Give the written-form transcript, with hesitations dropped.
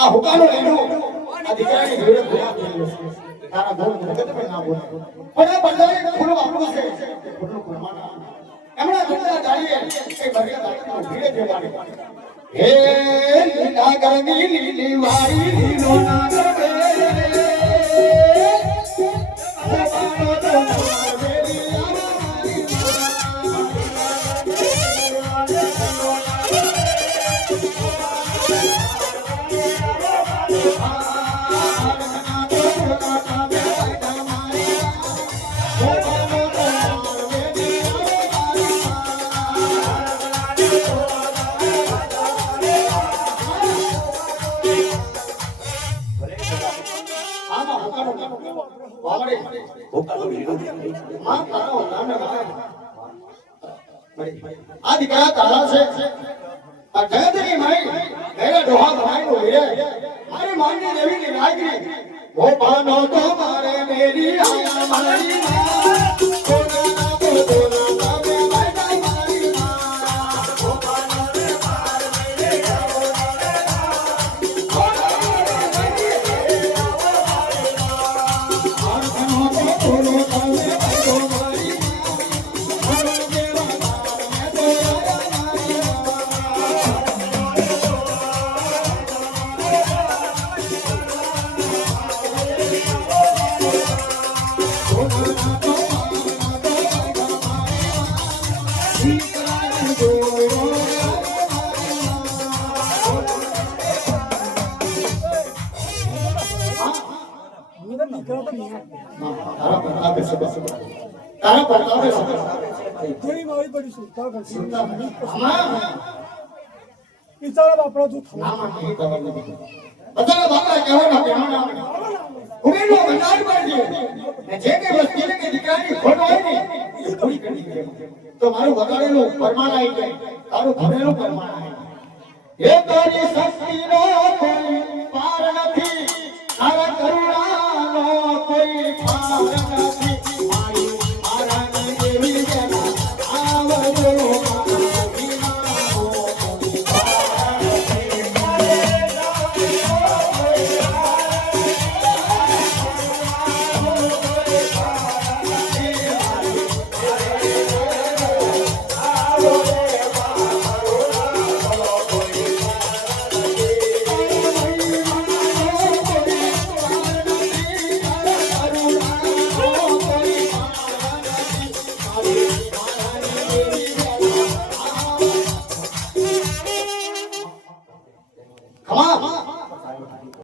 આ હુકાનો એનો આ દીકરાની જોડે ભૂલા થયેલો છે તારા ઘર જગત પર ના બોલે પણ આ બંધારે ફૂલો આપણું છે ફૂલો કુરમાના એમણા ઘરના જાળીએ એ ભર્યા દાદાનો ભીડે જવાની હે નાગરની લીલી વાળી લીલો નાગર આ દીકરા તારા છે આ જગતની માઈ મેરા ડોહા બનાઈનો હીરે મારી માની દેવીની નાગરી વો પાનો તો મારે મેરી આયા મારી સોના તો સોના મે માઈ મારી વો પાનો રે માર મેરે આવો તારા પ્રતાપે થોડી મારી પડી સુતા કરશે વિચારો બાપડો તું થવા બધા બાપડા કહેવાના ઉમેરો બંધાર પાડજે ને જે કે વસ્તીને કે દીકરાની ખોટ હોય ને એ પૂરી કરી દે તો મારું વગાડેલું પરમાણ આવી જાય તારું ભરેલું પરમાણ આવી જાય એ તારી શક્તિનો કોઈ પાર નથી તારા કરુણાનો કોઈ પાર નથી